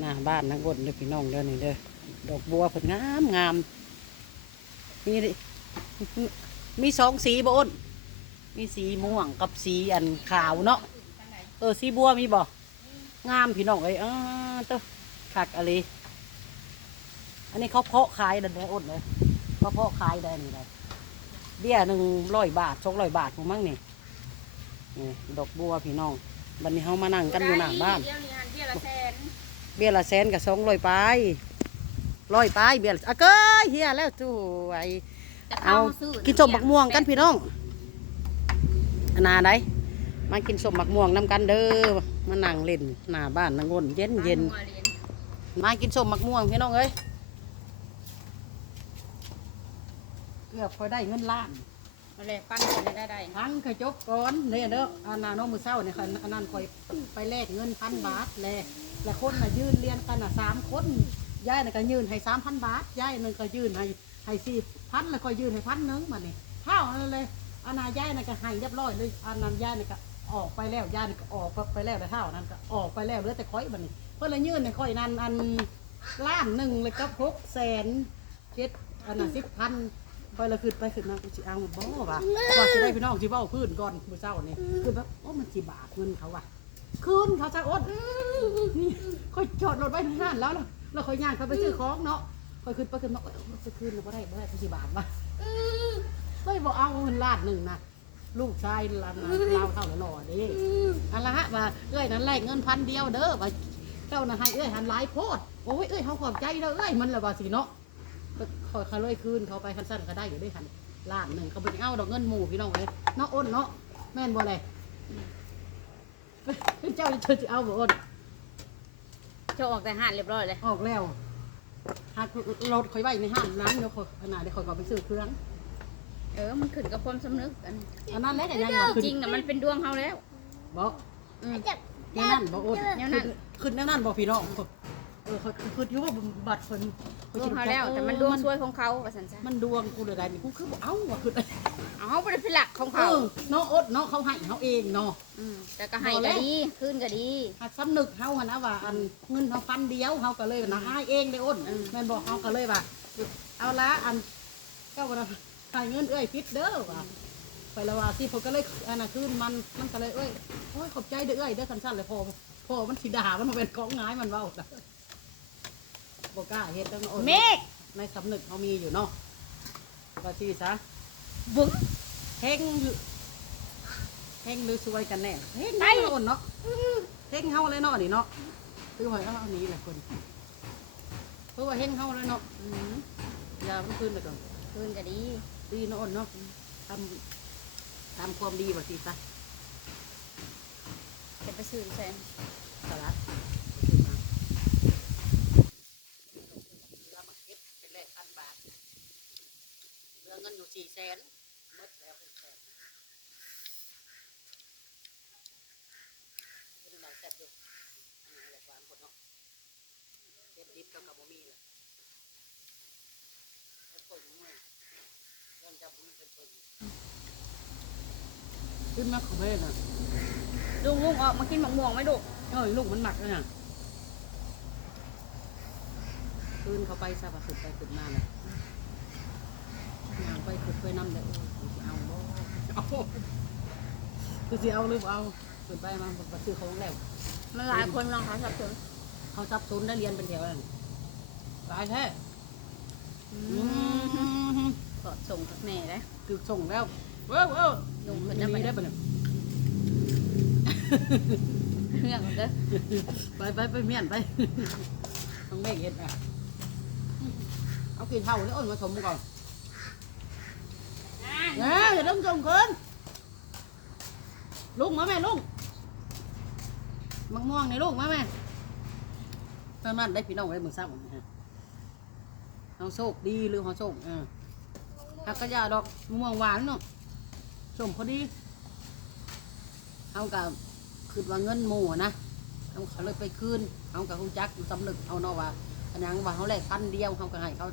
หน้าบ้านนักบนเด้อพี่น้องเด้อนี่เด้อดอกบัวเพิ่นงามงามมีมีสองสีบ่อ้นมีสีม่วงกับสีอันขาวเนาะเออสีบัวมีบ่งามพี่น้องเอ้ยอ้าเต้อคักอะไรอันนี้เขาเพาะขายเดันได้อ้นเลยเขาเพาะขายได้นี่ได้เบี้ยหนึ่งร้อยบาทสองร้อยบาทผมมั้งนี่นี่ดอกบัวพี่น้องวันนี้เขามานั่งกันอยู่หน้าบ้านเดียวนี้หันเบี้ยละแสน เบี้ยละแสนกับสองร้อยปลายร้อยปลายเบี้ยละอะเกยเฮียแล้วตู้ไอแต่เอาซื้กินสมบักม่วงกันพี่น้องอันนาไดมากินสมบักม่วงน้ำกันเด้อมานั่งเล่นหน้าบ้านนางนเย็นเย็นมากินสมบักม่วงพี่น้องเอ้ยเกือบพอได้เงินล้านมาเลยปั้นกันได้ได้พังกระจกก่อนเนี่ยเด้ออันนาน้องมือเศร้าเนี่ยค่ะอันนั้นคอยไปแลกเงินพันบาทแล และคนน่ะยืนเรียนกันน่ะสามคนยายน่ะก็ยืนให้สามพันบาทยายหนึ่งก็ยืนให้ให้สี่พันแล้วก็ยืนให้พันหนึงมาเนี่ยเท่านั้นเลยอันนายายน่ะก็ให้เรียบร้อยเลยอันนั้นยายน่ะก็ออกไปแล้วยายน่ะก็ออกไปแล้วแต่เท่านั้นก็ออกไปแล้วเหลือแต่ค่อยบัดนี้เพื่อนเลยยื่นให้ค่อยนั้นอันล้านหนึ่งเลยก็หกแสนเจ็ดอันนั้นสิบพันคอยละขึ้นไปขึ้นมากูสิเอาบ่ว่ะว่าสิได้พี่น้องสิเว้าพื้นก่อนมื้อเช้านี่คือแบบโอ้มันสิบาทเงินเขาว่ะ คืนเขาจะอดนี่ค่อยจอดรถไว้ในห้านแล้วล้วแล้วค่อยย่างเขาไปซื้อของเนาะค่อยขึ้นไปขึ้นมาโอ้ยไปคืนแล้วบ่ได้บ่ได้สิบาทว่ะเฮ้ยบ่เอาเงินล้านหนึ่งนะลูกชายลานลาวเท่าหล่อเด้อันละฮะว่าเอ้ยนั้นแลกเงินพันเดียวเด้อว่าเจ้าน่ะให้เอ้ยหันหลายโพดโอ้ยเอ้ยเฮาขอบใจเด้อเอ้ยมันละว่าสิเนาะคอยเขาเลยคืนเขาไปคันสั้นก็ได้อยู่ด้วยคันล้านหนึ่งเขาไปเอาดอกเงินหมู่พี่น้องเลยเนาะอ้นเนาะแม่นบ่เลย เจ้าเธอจะเอาบ่อ้นจะออกแต่หันเรียบร้อยเลยออกแล้วหากรถคอยไว้ในห้างนั้นเดี๋ยวคอยขนาดเดี๋ยวคอยก็ไปซื้อเครื่อง เออมันขึ้นกับความสำนึกกันอันนั้นแหละแต่ยังว่าขึ้นจริงน่ะมันเป็นดวงเฮาแล้วบ่อืม แนวนั่นบ่อ้นแนวนั้น ขึ้นแนวนั่นบ่พี่น้องเออเขาคืออยู่ว่าบัตรคน ดวงเฮาแล้วแต่มันดวงช่วยของเขาว่าซั่นซะมันดวงกูเลยได้นี่กูคือบ่เอาว่ะคือเอาเฮาบ่ได้เป็นหลักของเขาอเนาะอ้นเนาะเขาให้เขาเองเนาะมแต่ก็ให้ก็ดีคืนก็ดีหากสำนึกเฮาหันนะว่าอันเงินเฮาพันเดียวเฮาก็เลยนะอายเองได้อ้นมแม่นบอกเฮาก็เลยว่าเอาละอันก็ว่าให้เงินเอ้ยพิดเด้อว่าไปแล้วว่าสิผมก็เลยอันน่ะคืนมันมันก็เลยเอ้ยโอ้ยขอบใจเด้อเอ้ยเด้อคันสั้นเลยพอพอมันสิด่ามันมาเป็นของง่ายมันเว้า บ่กล้าเฮ็ดแล้วนะอ้นเมฆในสำนึกเฮามีอยู่เนาะว่าสิซะบึ้งเฮงเฮงหรือซวยกันแน่เฮงไปเนาะอ้นเนาะเฮงเฮาเลยเนาะนี่เนาะคือหอยเอาอันนี้แหละคนเพราะว่าเฮงเฮาแล้วเนาะอืมอย่ามันขึ้นไปก่อนคืนก็ดีดีเนาะอ้นเนาะทำทำความดีบ่สิซะจะไปซื้อแซนสาระขึ้นมาเรามาเก็บเป็นแรกพันบาทเหลือเงินอยู่สี่แสนหมดแล้วเป็นแสนเป็นหลายแสนอยู่อันนี้แหละความคนเนาะเก็บดิบก็กับบ่มีแหละแล้วคนเนี่ยเรื่องจับมือเป็นคน ขึ้นมาของเพื่อนอะลุงลุงออกมากินมะม่วงไหมลูกเอ้ยลูกมันหมักแล้วน่ะคืนเขาไปซะปะขึ้นไปขึ้นมาน่ะย่างไปขึ้นไปน้ำเลยโอ้ยสิเอาบ่เอาคือสิเอาหรือบ่เอาขึ้นไปมาบ่ซื้อของแล้วมันหลายคนลองเขาสับสนเขาซับซ้อนได้เรียนเป็นแถวนั่นหลายแท้ อือืมมสอดส่งกับแม่เลยคือส่งแล้วเว้าวว้าวลุงมัเพิ่นนจะจะไปไปได้ปะเนี่ยเรื่องของเด้อไปไปไปเมียนไปต้องแม่เห็ดอะเอากินเท่าแล้วอ้นมาสมก่อนเอ้ยอย่าดึงส่งคืนลุงมาแม่ลุงมังม่วงนี่ลุงมาแม่ตอนนั้นได้พี่น้องได้มือซ้ำนะฮะเอาโชคดีหรือเขาโชคเออ หักกระยาดอกมะม่วงหวานเนาะสมพอดีเอากับคืนว่าเงินหมู่อะนะเอาเขาเลยไปคืนเอากับคุณจักสำนึกเอาเนาะว่าอันยังว่าเขาแลกพันเดียวเขาก็ให้เขา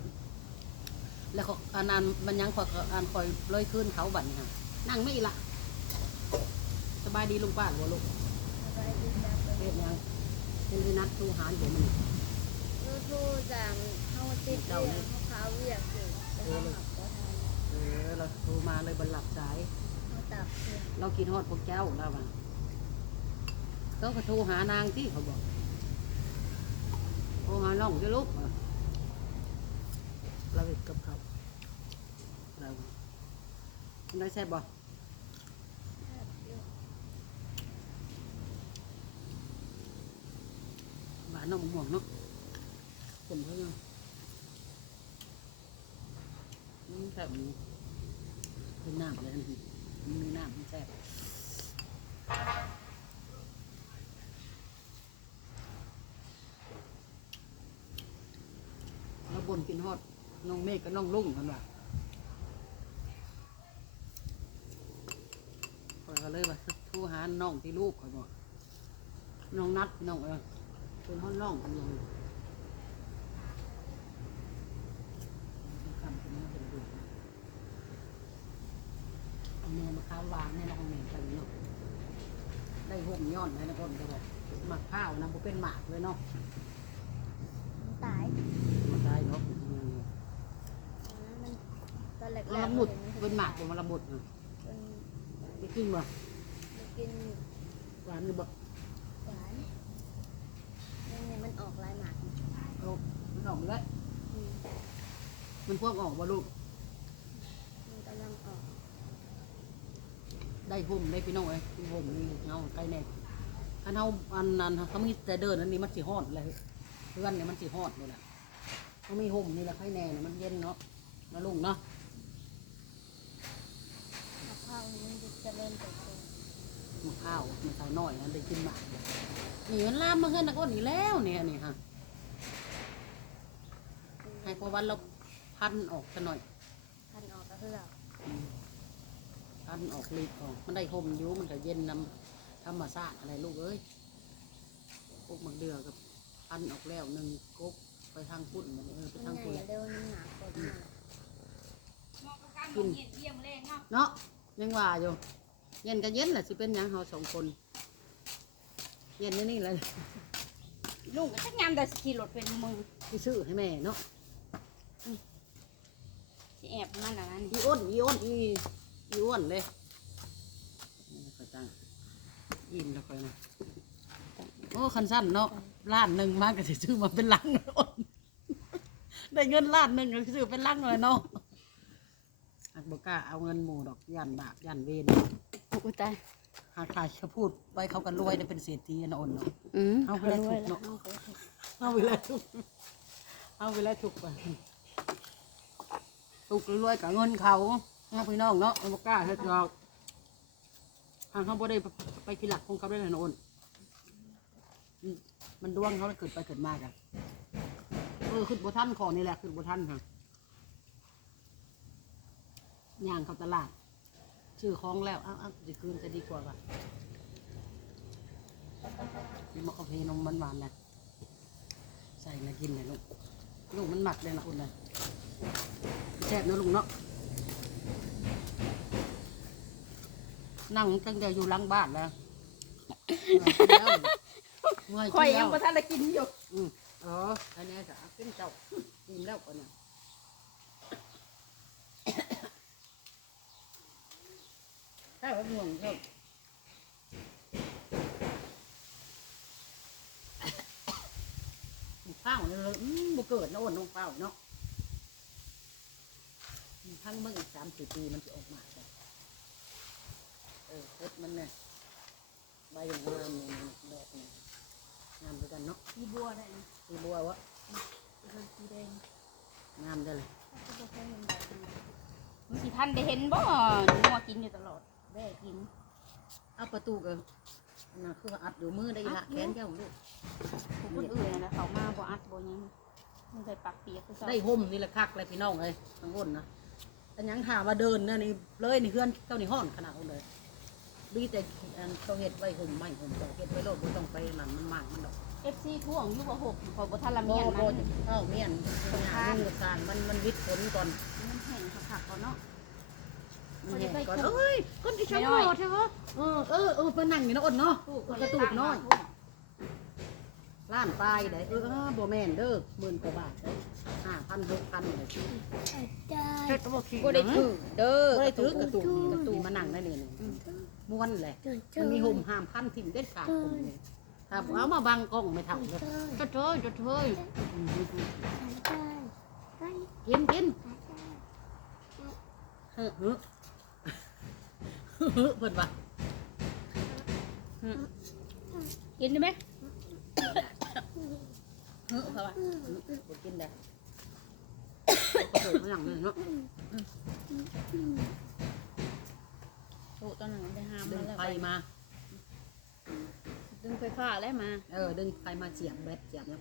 แล้วเขาอันนั้นมันยังคอยอันคอยเลยขึ้นเขาบัดนี้ค่ะนั่งไม่ละสบายดีลุงป้าหรือว่าลูกเรียกยังเป็นไอ้นัดทูหารผมมันรู้ทูจังเฮาติดเรียนเฮาขาวเวียกอยู่ เราโทรมาเลยบรรลับสายเฮาตับเสียเรากินฮอดพวกเจ้าเราว่าเขาก็โทรหานางที่เขาบอกโทรหาน้องจะลูกว่ะเราเห็ดกับเขาเราคุณได้แซ่บบ่หวานน้องหม่วงเนาะผมเขาเนาะอืมแซ่บอยู่ เป็นน้ำเลยนนี้มันมีน้ำมันแซ่บเราบนกินฮอดน้องเมฆกับน้องลุ่งกันว่ะคอยก็เลยว่าทูหาน้องที่ลูกเขาบอกน้องนัดน้องเออเป็นห้องน้องกันเลยคำเป็นน้องเป็นลูกเอาแม่มา ข้าวหวานในน้องแม่ไปเนาะได้ห่มย้อนให้นะคนก็บอกหมักข้าวนะบ่เป็นหมากเลยเนาะมันตายมาได้เนาะมันตอนแรกมันละมุดเป็นหมากบ่มันละมุดน่ะเป็นไปกินบ่มันกินอยู่หวานอยู่บ่หวานนี่นี่มันออกลายหมากนี่เอามันออกมาแล้วอืมมันพวกออกบ่ลูก มันกำลังออก ได้ห่มได้พี่น้องเอ้ยมีห่มมีเงาใกล้แน่อันเฮาอันนั้นเขามีแต่เดินอันนี้มันสิฮอดเลยเพื่อนเนี่ยมันสิฮอดเลยล่ะเขามีห่มนี่แหละใครแน่น่ะมันเย็นเนาะนะลุงเนาะมะพร้าวมันจะเจริญเติบโตมะพร้าวมันสาวน้อยอันได้กินหมากเลยนี่มันลามมาเฮือนนักอ้นอีกแล้วเนี่ยนี่ฮะให้พอวันเราพันออกซะหน่อยพันออกก็คือเรา พันออกลีกออกมันได้ห่มอยู่มันก็เย็นนำธรรมชาติอะไรลูกเอ้ยพวกมักเดือกับพันออกแล้วหนึ่งกุ๊กไปทางพุ่นมันเออไปมันทางใหญ่พุ่นเร็วมันหนักกว่ามันกินเนาะยังว่าอยู่เย็นก็เย็นแหละสิเป็นหยังเฮาสองคน เย็นนี่นี่เลยลุงก็ชักยามแต่สขี่รถเป็นมือที่ซื้อให้แม่เนาะสิแอบมันน่ะนั่นอีอ้นอีอ้นอี อีอ้วนเลยนี่ก็ตั้งอิ่มแล้วค่อยนะโอ้คันสั้นเนาะล้านหนึ่งมากก็สิซื้อมาเป็นลังเลยอ้นได้เงินล้านหนึ่งก็สิซื้อเป็นลังเลยเนาะอักบกล้าเอาเงินหมู่ดอกยันบาปยันเวรอุ้ยตายหากใครเขาพูดไปเขากันรวยได้เป็นเศรษฐีนะอ้นเนาะอืมเอาไปเลยถูกเนาะเอาไปเลยทุกเอาไปเลยทุกไปทุกรวยกับเงินเขา เอาพี่น้องเนาะเอาบกล้าเฮ็ดเราทางเขาบ่ได้ไปกินหลักของเขาได้เลยนอนอืมมันดวงเขาแล้เกิดไปเกิดมากันเออขึ้นบท่านของนี่แหละขึ้นบท่านค่ะย่างเขาตลาด ชื่อของแล้วอ้าวอ้าวจะคืนจะดีกว่าป่ะนี่มะกาแฟนมมันหวานนะใส่มากินเลยลูกลูกมันหมักเลยนะอุ่นเลยแซ่บนะลุงเนาะ นั่งตั้งแต่อยู่หลังบ้านแล้วเมื่อยข่อยกินยัแล้งวบ่ทันได้กินอยู่อืมอ๋ออันนี้จะขึ้นเจ้ากินแล้วก่อนเนี่ยใช่ว่าห่วงเจ้าข้าวเนี่ยอืมบ่เกิดนะอ้นน้องข้าวเนาะทั้งเมื่ออีกสามสี่ปีมันจะออกมาจ้ะเออเพชร มันเนี่ยใบอย่างงามเนี่ยดอกเนี่ยงามด้วยกันเนาะมีบัวได้นะสีบัววะเป็นสีแดงงามได้เลยก็เคยเห็นแบบนี้มันสิทันได้เห็นบ่งัวกินอยู่ตลอดแด้กินเอาประตูกันน่ะคือว่าอัดอยู่มือได้ละแขนเจ้าลูกผู้คนอื่นน่ะนะเขามาบ่อัดบ่หยังมันใส่ปักเปียกคือเก่าได้ห่มนี่แหละคักเลยพี่น้องเลยทั้งบนนะแต่ยังถามว่าเดินเนี่ยนี่เลยนี่เพื่อนเจ้านี่ห้อนขนาดนั้นเลย ดีแต่อันเขาเห็ดไว้ห่มไม่ห่มเขาเห็ดไว้โลดไม่ต้องไปนั่นมันมากมันดอกเอฟซีท่วงอยู่บ่หกขอยบ่ทันละโบเมียนโบมันจะเข้าเมียนเป็นหาลูกสร้างมันมันวิทย์ผลก่อนมันแห้งคักๆก่อนเนาะมันแห้งก่อนเอ้ยก้นที่ช่างหอดใช่ไหมเออเออเออเป็นนั่งอยู่นะอ้นเนาะเออกระตูกน้อยล้านปลายได้เออบ่แม่นเด้อหมื่นกว่าบาทได้ห้าพันหกพันเลยเฮ็ดบ่ขี้บ่ได้ถือเด้อบ่ได้ถือกระตุกนี่กระตุกมานั่งได้นี่นี่ ม้วนแหละมันมีห่มห้ามพันทิ่มเด็ดขาดผมนี่ถ้าเอามาบังกล้องไม่เท่าเลยจะเทยจะเทยกินกินเฮ้อเฮ้อเฮ้อเพิ่นว่าอืมกินได้ไหมเฮ้อเขาว่าบ่กินได้กระโดดมาหลังเลยเนาะโอ้ตอนนั้นได้ห้ามดึมางแล้วไฟมา ดึงไฟฟ้าแล้วมา เออ ดึงไฟมาเสียบแบตเสียบเนี่ย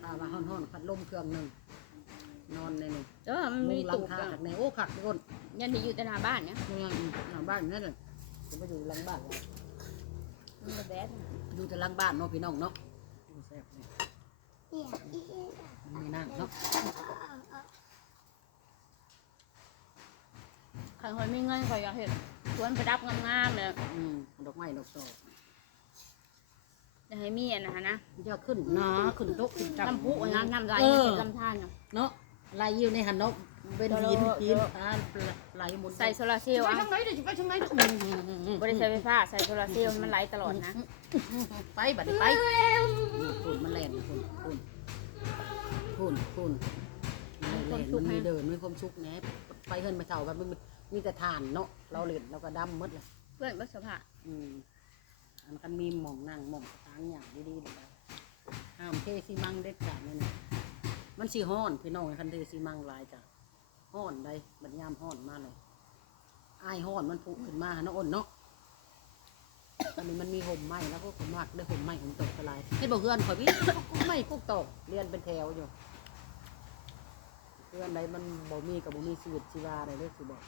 ถ้าว่าห้อนๆพัดลมเครื่องหนึ่งนอนในนี่เออมันมุมีงหลังตูบคาอะหักในโอ้ขักทุกคนยันที่อยู่แต่หน้าบ้านเนี่ยเมืองหลังบ้านนั่นเลยจะมาอยู่หลังบ้านเรามันก็แบดอยู่แต่หลังบ้านเนาะพี่น้องเนาะโอ้แซ่บเลยมันมีน้ำเนาะใครคนมีเงินคอยอยากเห็นสวนประดับงามๆเลยอืมดอกไม้ดอกตอกจะให้มีอันนะนะมันจะขึ้นหนาขึ้นโต๊ะขึ้นจับน้ำพุอันนั้นน้ำไหลเออเห็นลำธารเนาะเนาะไหลอยู่ในหันเนาะเป็นหินหินอ่าไหลหมุนใส่โซลาร์เซลล์ไปอะทางไหนเดี๋ยวจะไปทางไหนบริษัทไฟฟ้าใส่โซลาร์เซลล์มันไหลตลอดนะไปบัดนี้ไปคุณมันแล่นคุณคุณคุณคุณมันแล่นมันมีเดินมีความสุขแหนไปเฮินไปเท่ากันมัน มีแต่ทานเนาะเราเล่นเราก็ดำหมดเลยเพื่อนบัสภาอืมอันกันมีหม่องนั่งหม่องทางอย่างดีๆเลยนะห้ามเทซีมังเด็ดขาดเลยนะมันสีห้อนพี่น้องคันเทซีมังหลายจ้ะห้อนได้บัดยามห้อนมาเลยอายห้อนมันผุขึ้นมาเนาะอ้นเนาะอันนี้มันมีห่มไหมแล้วก็ผมมักได้ห่มไหมผมตกกระไรที่บอกเพื่อนขอยพี่ไม่พวกตกเรียนเป็นแถวอยู่เพื่อนใดมันบ่มีกับบ่มีชีวิตชีวาอะไรเลยคือบอก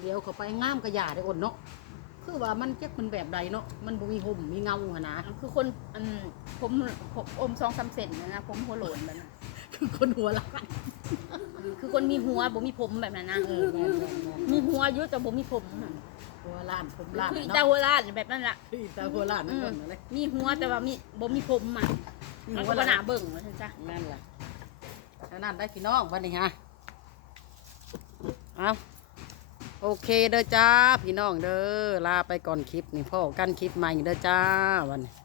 เลี้ยวเข้าไปงามกระยาได้อ่อนเนาะคือว่ามันเจ๊กมันแบบใดเนาะมันบ่มีห่มมีเงาหนนะคือคนอันผมผมอมซองสามเซนนะนะผมหัวโหลนแบบนั้นคือคนหัวล้านคือคนมีหัวบ่มีผมแบบนั้นนะเออแม่นแม่นแม่นมีหัวอยุ่แต่บ่มีผมน่ะหัวล้านผมล้านคือเนาะตาหัวล้านแบบนั้นล่ะ คือตาหัวล้านนั่นคนเลยมีหัวแต่ว่ามีบ่มีผมอะมันก็บ่น่าเบิ่งว่าซั่นจ้ะ นั่นแหละแล้วนั่นได้พี่น้องวันนี้ฮะ เอาโอเคเด้อจ้า พี่น้องเด้อลาไปก่อนคลิปนี่พ่อกันคลิปใหม่เด้อจ้าวันนี้